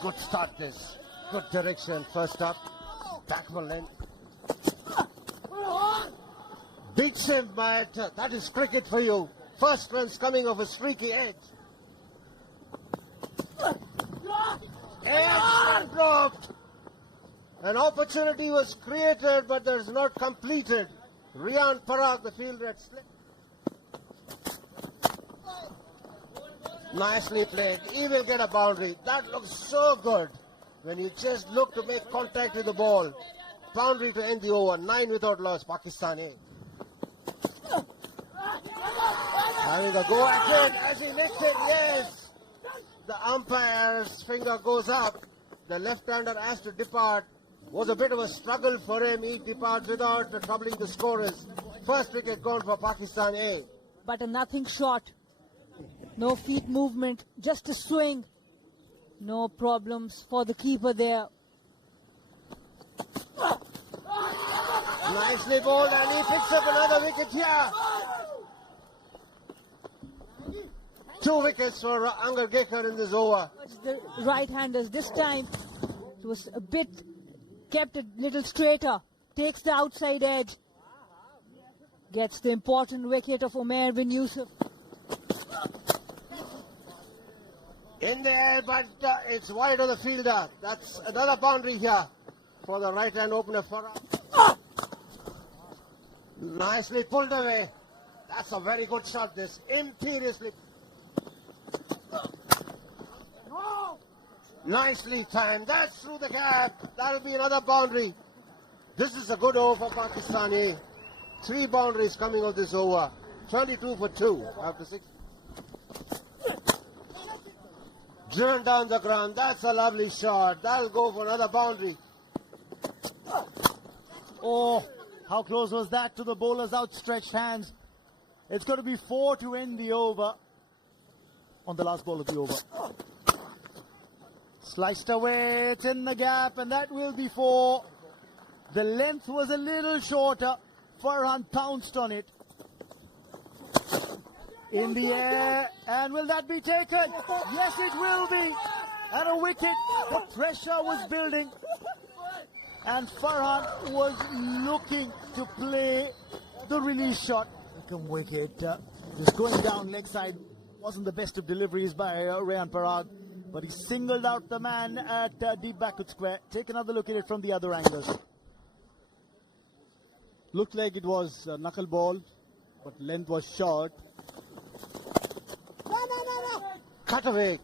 Good start this. Good direction. First up. Backman length. Beats him, but that is cricket for you. First runs coming off a streaky edge. Edge dropped. An opportunity was created, but there's not completed. Riyan Parag, the fielder, had slipped. Nicely played. He will get a boundary. That looks so good when you just look to make contact with the ball. Boundary to end the over. 9 without loss. Pakistan A. Having a go at it as he lifts it. Yes. The umpire's finger goes up. The left-hander has to depart. Was a bit of a struggle for him. He departs without troubling the scorers. First wicket gone for Pakistan A. But a nothing shot. No feet movement, just a swing. No problems for the keeper there. Nicely bowled, and he picks up another wicket here. 2 wickets for Angargekar in this over. The right-handers this time, it was a bit, kept a little straighter. Takes the outside edge. Gets the important wicket of Umair bin Yusuf. In there, but it's wide of the fielder. That's another boundary here for the right-hand opener. Nicely pulled away. That's a very good shot, this. Imperiously. Nicely timed. That's through the gap. That'll be another boundary. This is a good over for Pakistan A. 3 boundaries coming of this over. 22 for 2 after 6. Driven down the ground. That's a lovely shot. That'll go for another boundary. Oh, how close was that to the bowler's outstretched hands. It's going to be 4 to end the over on the last ball of the over. Sliced away, it's in the gap, and that will be 4. The length was a little shorter. Farhan pounced on it. In the air, and will that be taken? Yes, it will be. And a wicket. The pressure was building, and Farhan was looking to play the release shot. Second wicket, just going down leg side. Wasn't the best of deliveries by Riyan Parag, but he singled out the man at deep backward square. Take another look at it from the other angles. Looked like it was a knuckle ball, but length was short. Cut away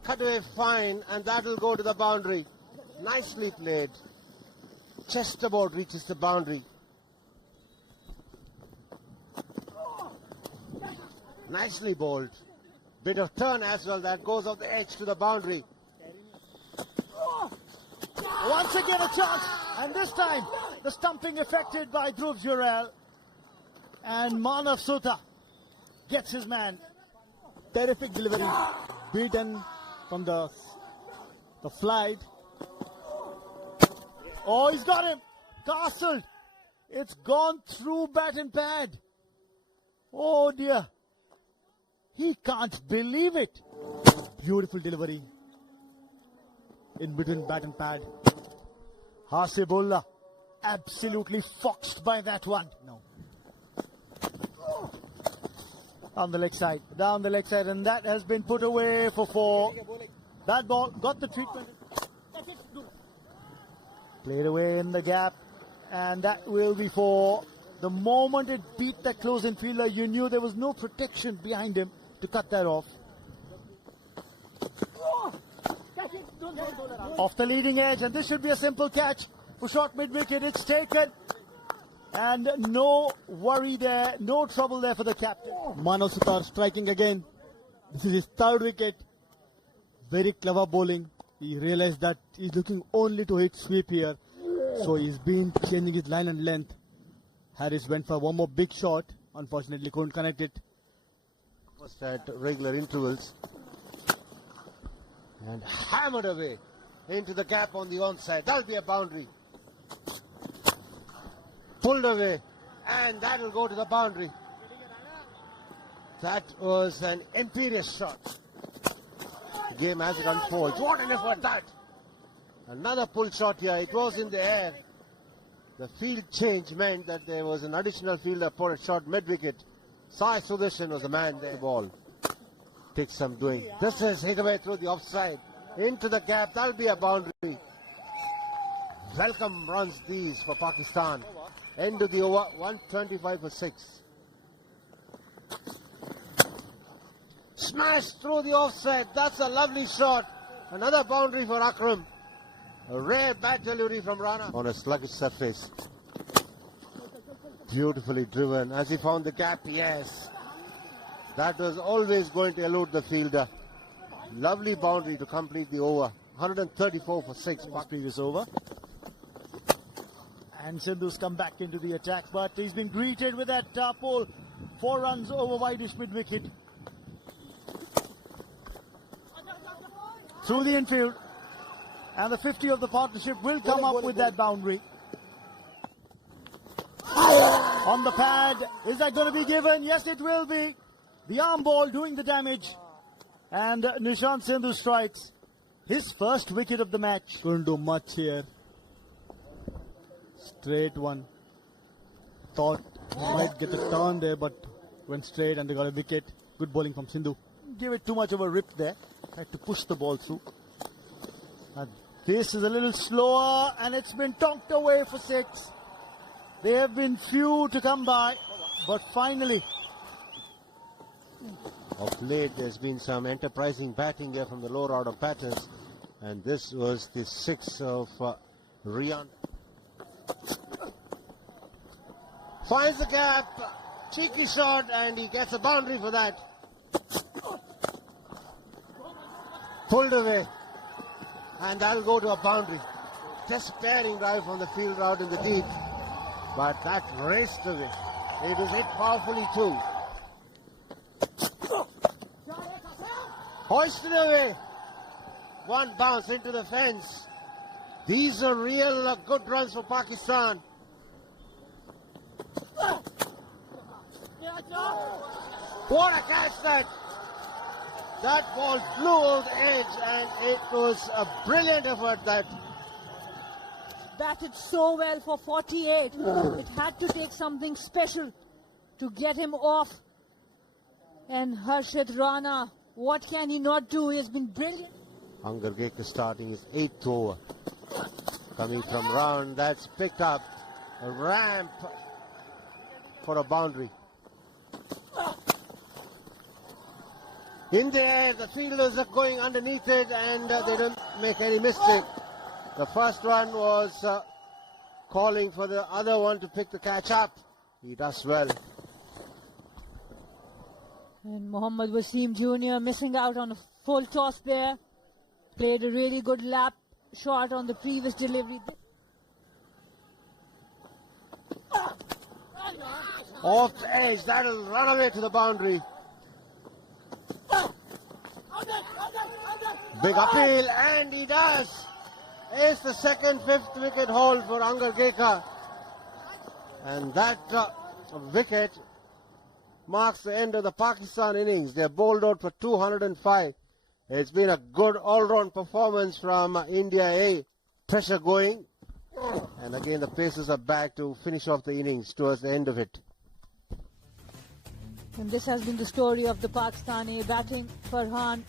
fine, and that'll go to the boundary. Nicely played. Just about reaches the boundary. Nicely bowled. Bit of turn as well, that goes off the edge to the boundary. Once again a chance, and this time the stumping affected by Dhruv Jurel, and Manav Sutta gets his man. Terrific delivery, beaten from the flight. Oh, he's got him, castled. It's gone through bat and pad. Oh dear, he can't believe it. Beautiful delivery in between bat and pad. Hasibullah absolutely foxed by that one. No. Down the leg side, and that has been put away for 4. That ball got the treatment. Played away in the gap, and that will be 4. The moment it beat that close-in fielder, you knew there was no protection behind him to cut that off. Off the leading edge, and this should be a simple catch for short mid-wicket. It's taken, and no worry there, no trouble there for the captain. Manav Sutta striking again. This is his 3rd wicket. Very clever bowling. He realized that he's looking only to hit sweep here, so he's been changing his line and length. Harris went for one more big shot. Unfortunately, couldn't connect it. First at regular intervals. And hammered away into the gap on the onside. That'll be a boundary. Pulled away, and that'll go to the boundary. That was an imperious shot. The game as it unfolds. What an effort that! Another pull shot here. It was in the air. The field change meant that there was an additional fielder for a shot mid-wicket. Sai Sudarshan was the man there. The ball takes some doing. This is hit away through the offside. Into the gap. That'll be a boundary. Welcome runs these for Pakistan. End of the over. 125 for 6. Smashed through the offside. That's a lovely shot. Another boundary for Akram. A rare bat delivery from Rana on a sluggish surface. Beautifully driven. As he found the gap, yes. That was always going to elude the fielder. Lovely boundary to complete the over. 134 for 6. Previous over. And Sindhu's come back into the attack, but he's been greeted with that pole. 4 runs over wideish mid-wicket. Through the infield. And the 50 of the partnership will come up with that boundary. On the pad. Is that going to be given? Yes, it will be. The arm ball doing the damage. And Nishant Sindhu strikes his first wicket of the match. Couldn't do much here. Straight one. Thought he might get a turn there, but went straight and they got a wicket. Good bowling from Sindhu. Give it too much of a rip there. Had to push the ball through. And pace is a little slower, and it's been tonked away for 6. There have been few to come by, but finally. Of late, there's been some enterprising batting here from the lower order batters. And this was the 6 of Rian. Finds the gap. Cheeky shot, and he gets a boundary for that. Pulled away. And that'll go to a boundary. Despairing drive from the field out in the deep. But that raced away. It was hit powerfully too. Hoisted away. One bounce into the fence. These are real good runs for Pakistan. What a catch that! That ball flew over the edge, and it was a brilliant effort that. Batted so well for 48. It had to take something special to get him off. And Harshit Rana, what can he not do? He has been brilliant. Angargekar starting his 8th over. Coming from round, that's picked up. A ramp for a boundary. In the air, the fielders are going underneath it, and they don't make any mistake. The first one was calling for the other one to pick the catch up. He does well. And Mohammad Wasim Jr. missing out on a full toss there. Played a really good lap shot on the previous delivery. Off the edge, that'll run away to the boundary. Big appeal, and he does. It's the second, 5th wicket haul for Angargekar. And that wicket marks the end of the Pakistan innings. They're bowled out for 205. It's been a good all-round performance from India A. Pressure going. And again, the Pacers are back to finish off the innings towards the end of it. And this has been the story of the Pakistani batting. Farhan,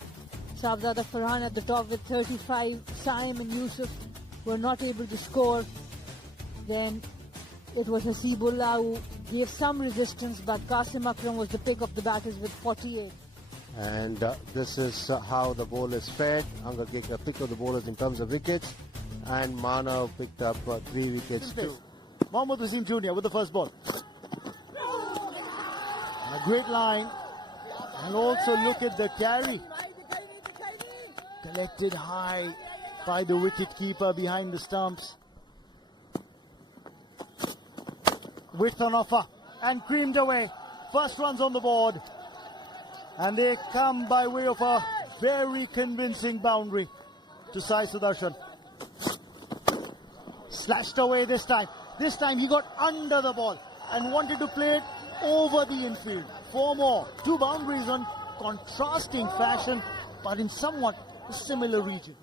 Shahzada Farhan at the top with 35. Saim and Yusuf were not able to score. Then it was Hasibullah who gave some resistance, but Qasim Akram was the pick of the batters with 48. And this is how the bowlers fared. Angargekar picked up the bowlers in terms of wickets, and Manav picked up 3 wickets too. Mohammad Wasim Jr. with the first ball. A great line. And also look at the carry. Collected high by the wicket-keeper behind the stumps. Width on offer and creamed away. First runs on the board. And they come by way of a very convincing boundary to Sai Sudarshan. Slashed away this time. This time he got under the ball and wanted to play it over the infield. 4 more. 2 boundaries on contrasting fashion, but in somewhat a similar region.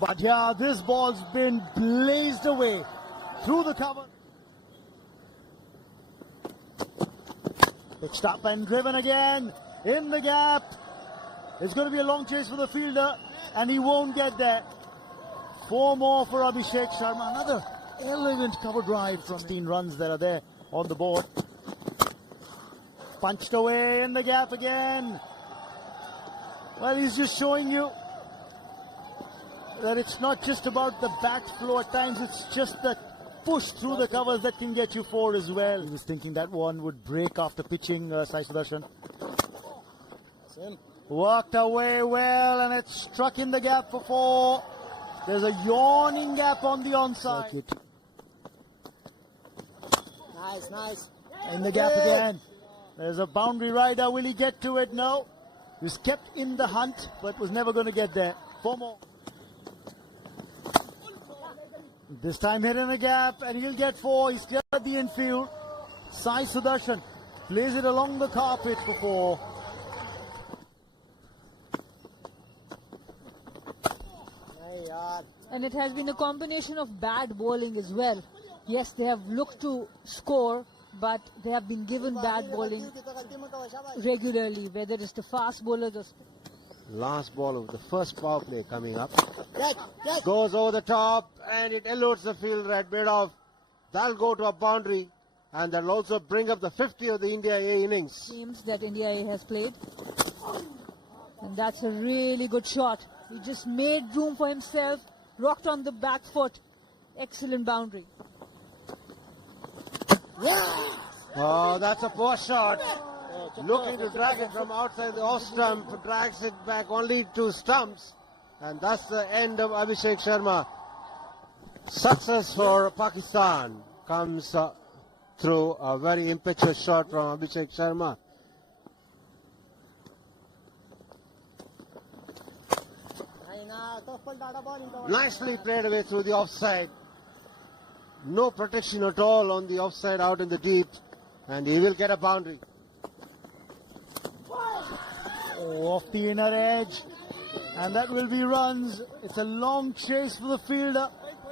But yeah, this ball's been blazed away through the cover. Pitched up and driven again in the gap. It's going to be a long chase for the fielder, and he won't get there. 4 more for Abhishek Sharma. Another elegant cover drive from 16 runs that are there on the board. Punched away in the gap again. Well, he's just showing you that it's not just about the bat flow at times, it's just the push through the covers that can get you 4 as well. He was thinking that one would break after pitching, Sai Sudarshan. Worked away well, and it struck in the gap for 4. There's a yawning gap on the onside. Nice. In the gap again. There's a boundary rider. Will he get to it? No. He was kept in the hunt, but was never going to get there. 4 more. This time hit in the gap, and he'll get 4. He's cleared the infield. Sai Sudarshan plays it along the carpet for 4. And it has been a combination of bad bowling as well. Yes, they have looked to score, but they have been given bad bowling regularly, whether it's the fast bowlers or... Last ball of the first power play coming up. Goes over the top, and it eludes the fielder at mid-off. That'll go to a boundary, and that'll also bring up the 50 of the India A innings. Teams that India A has played. And that's a really good shot. He just made room for himself, rocked on the back foot. Excellent boundary. Oh, that's a poor shot. Looking to drag it from outside the off stump, drags it back only 2 stumps. And that's the end of Abhishek Sharma. Success for Pakistan comes through a very impetuous shot from Abhishek Sharma. Nicely played away through the offside. No protection at all on the offside out in the deep. And he will get a boundary. Off the inner edge. And that will be runs. It's a long chase for the fielder.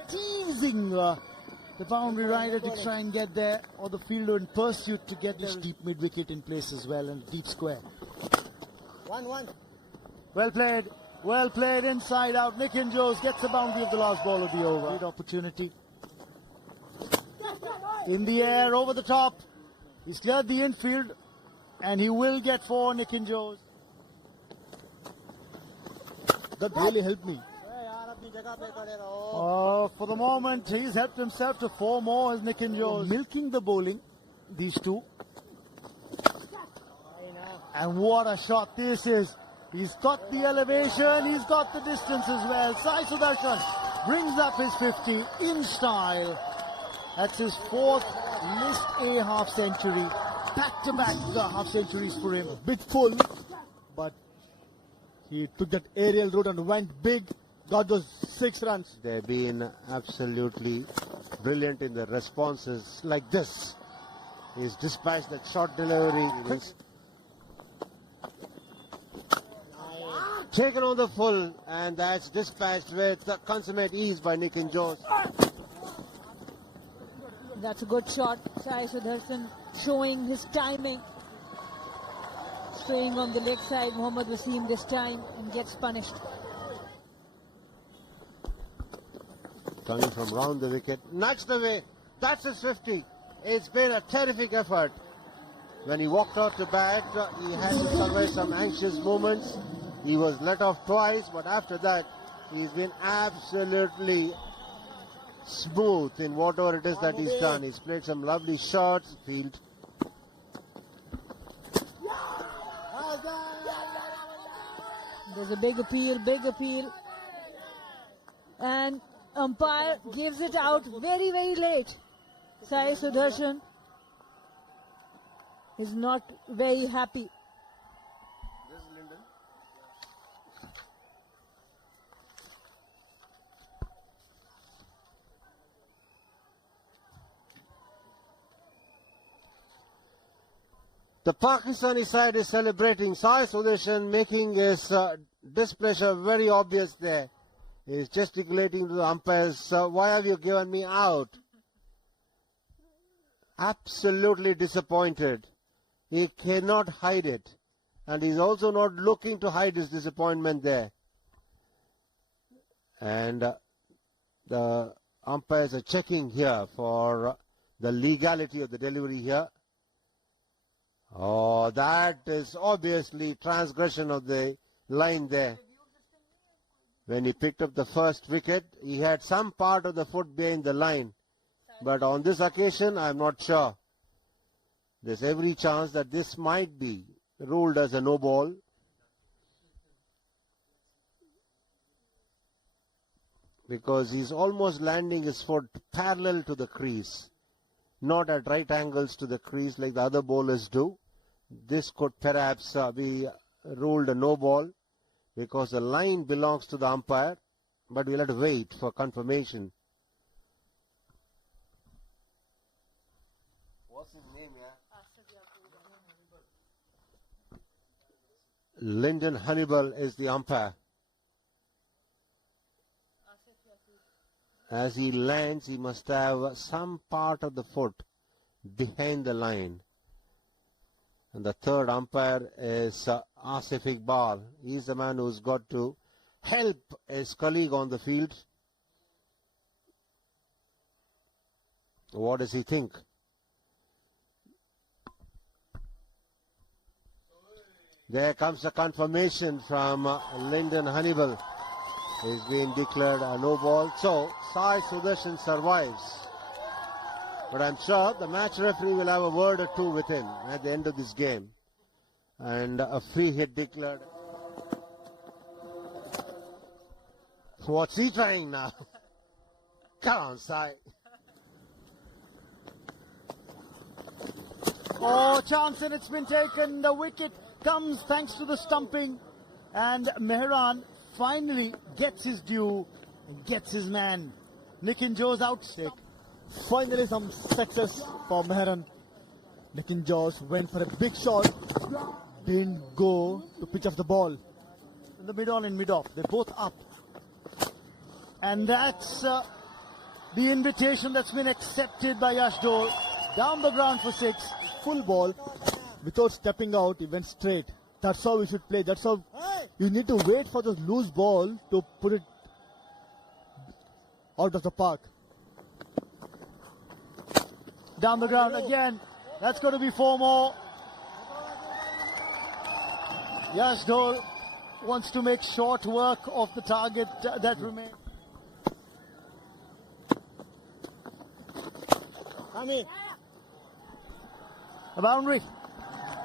Teasing the boundary rider to try and get there. Or the fielder in pursuit to get this deep mid-wicket in place as well. And deep square. 1-1. Well played. Well played inside out. Nikhil Jose gets the boundary of the last ball of the over. Great opportunity. In the air, over the top. He's cleared the infield. And he will get 4, Nikhil Jose. That really helped me. For the moment, he's helped himself to 4 more as Nikhil Jose. Milking the bowling, these two. And what a shot this is. He's got the elevation, he's got the distance as well. Sai Sudarshan brings up his 50 in style. That's his 4th List A half century. Back-to-back half centuries for him. Bit full, but he took that aerial route and went big, got those 6 runs. They've been absolutely brilliant in the responses like this. He's dispatched that short delivery. Taken on the full, and that's dispatched with consummate ease by Nikhil Jose. That's a good shot. Sai Sudarshan showing his timing. Staying on the leg side, Mohammad Wasim this time, and gets punished. Coming from round the wicket, nudged away. That's his 50. It's been a terrific effort. When he walked out to bat, he had to survive some anxious moments. He was let off twice, but after that, he's been absolutely smooth in whatever it is that he's done. He's played some lovely shots, field. There's a big appeal. And umpire gives it out very, very late. Sai Sudarshan is not very happy. The Pakistani side is celebrating. Sai Sudarshan making his displeasure very obvious there. He's gesticulating to the umpires, why have you given me out? Absolutely disappointed. He cannot hide it. And he's also not looking to hide his disappointment there. And the umpires are checking here for the legality of the delivery here. Oh, that is obviously transgression of the line there. When he picked up the first wicket, he had some part of the foot behind the line. But on this occasion, I'm not sure. There's every chance that this might be ruled as a no ball. Because he's almost landing his foot parallel to the crease. Not at right angles to the crease like the other bowlers do. This could perhaps be ruled a no ball because the line belongs to the umpire, but we'll have to wait for confirmation. What's his name, Lyndon Hannibal is the umpire. As he lands, he must have some part of the foot behind the line. And the third umpire is Asif Iqbal. He's the man who's got to help his colleague on the field. What does he think? There comes a confirmation from Lyndon Hannibal. He's been declared a no ball. So, Sai Sudarshan survives. But I'm sure the match referee will have a word or two with him at the end of this game. And a free hit declared. What's he trying now? Come on, Sai. Oh, chance, and it's been taken. The wicket comes thanks to the stumping. And Mehran finally gets his due and gets his man. Nitin Joe's outtake. Finally some success for Mehran. Nitin Joes went for a big shot. Didn't go to pitch off the ball. In the mid-on and mid-off. They're both up. And that's the invitation that's been accepted by Yash Dole. Down the ground for 6. Full ball. Without stepping out, he went straight. That's how we should play. That's how you need to wait for the loose ball to put it out of the park. Down the ground again. That's going to be 4 more. Yash Dole wants to make short work of the target that remains. A boundary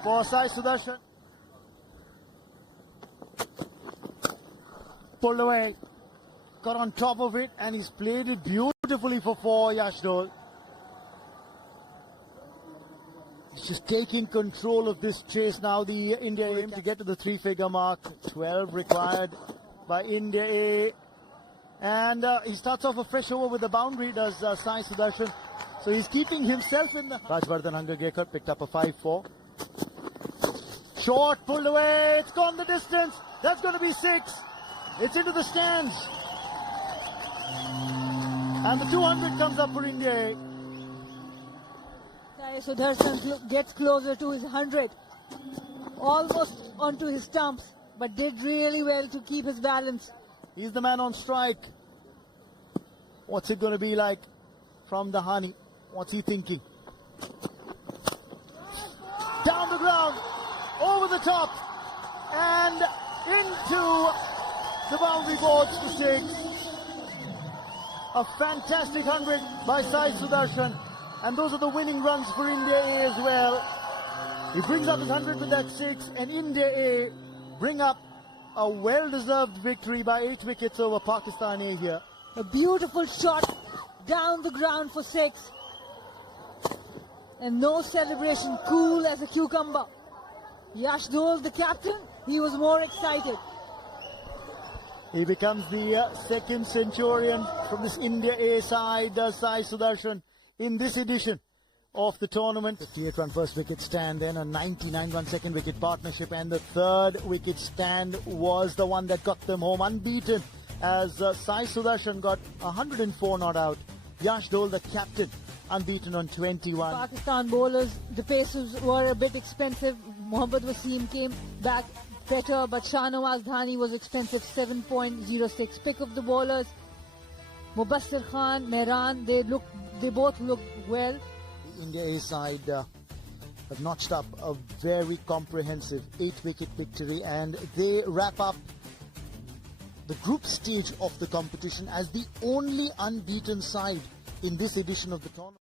for Sai Sudarshan. Pulled away. Got on top of it and he's played it beautifully for 4, Yash Dole. He's just taking control of this chase now. The India aim to get to the 3-figure mark. 12 required by India A. And he starts off a fresh over with the boundary, does Sai Sudarshan. So he's keeping himself in the... Rajvardhan Hangargekar picked up a 5-4. Short, pulled away. It's gone the distance. That's going to be 6. It's into the stands. And the 200 comes up for India A. Sai Sudarshan gets closer to his 100. Almost onto his stumps, but did really well to keep his balance. He's the man on strike. What's it going to be like from the Hani? What's he thinking? Down the ground, over the top, and into the boundary boards for 6. A fantastic 100 by Sai Sudarshan. And those are the winning runs for India A as well. He brings up his 100 with that 6, and India A bring up a well-deserved victory by 8 wickets over Pakistan A here. A beautiful shot down the ground for 6. And no celebration, cool as a cucumber. Yash Dole, the captain, he was more excited. He becomes the second centurion from this India A side, Sai Sudarshan, in this edition of the tournament. 58-run first wicket stand, then a 99-run second wicket partnership, and the third wicket stand was the one that got them home unbeaten as Sai Sudarshan got 104 not out. Yash Dole, the captain, unbeaten on 21. Pakistan bowlers, the paces were a bit expensive. Mohammad Wasim came back better, but Shahnawaz Dhani was expensive, 7.06. Pick of the bowlers, Mubassir Khan, Mehran, they both looked well. The India A side have notched up a very comprehensive 8-wicket victory, and they wrap up the group stage of the competition as the only unbeaten side in this edition of the tournament.